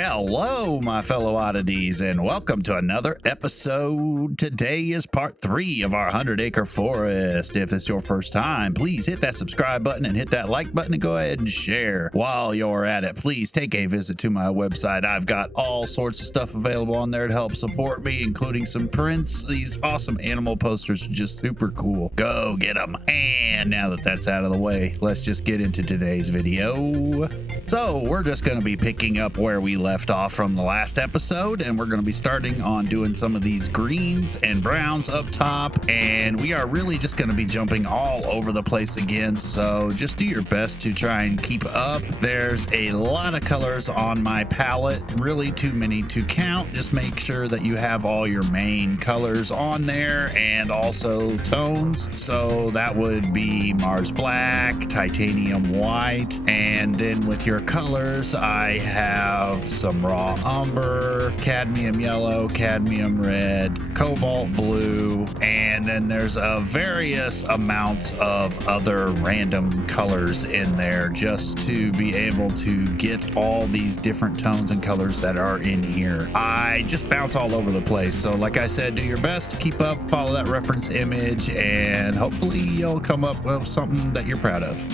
Hello, my fellow oddities, and welcome to another episode. Today is part 3 of our 100-acre forest. If it's your first time, please hit that subscribe button and hit that like button and go ahead and share. While you're at it, please take a visit to my website. I've got all sorts of stuff available on there to help support me, including some prints. These awesome animal posters are just super cool. Go get them. And now that that's out of the way, let's just get into today's video. So we're just going to be picking up where we left off from the last episode, and we're going to be starting on doing some of these greens and browns up top, and we are really just going to be jumping all over the place again, so just do your best to try and keep up. There's a lot of colors on my palette, really too many to count. Just make sure that you have all your main colors on there and also tones. So that would be Mars Black, Titanium White, and then with your colors I have some raw umber, cadmium yellow, cadmium red, cobalt blue, and then there's various amounts of other random colors in there just to be able to get all these different tones and colors that are in here. I just bounce all over the place, so like I said, do your best to keep up, follow that reference image, and hopefully you'll come up with something that you're proud of.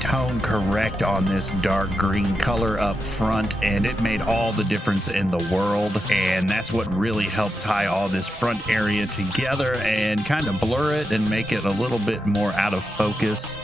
tone correct on this dark green color up front, and it made all the difference in the world. And that's what really helped tie all this front area together and kind of blur it and make it a little bit more out of focus.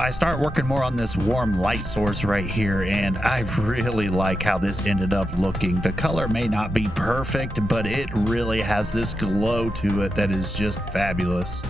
I start working more on this warm light source right here, and I really like how this ended up looking. The color may not be perfect, but it really has this glow to it that is just fabulous.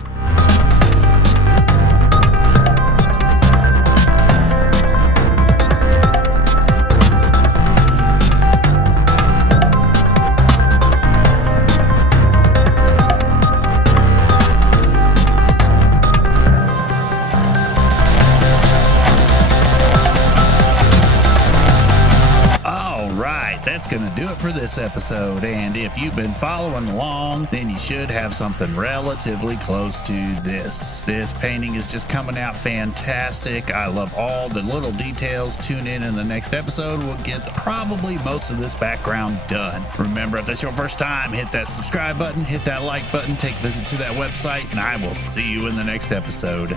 That's gonna do it for this episode, and if you've been following along, then you should have something relatively close to this. This painting is just coming out fantastic. I love all the little details. Tune in the next episode. We'll get probably most of this background done. Remember, if that's your first time, hit that subscribe button, hit that like button, take a visit to that website, and I will see you in the next episode.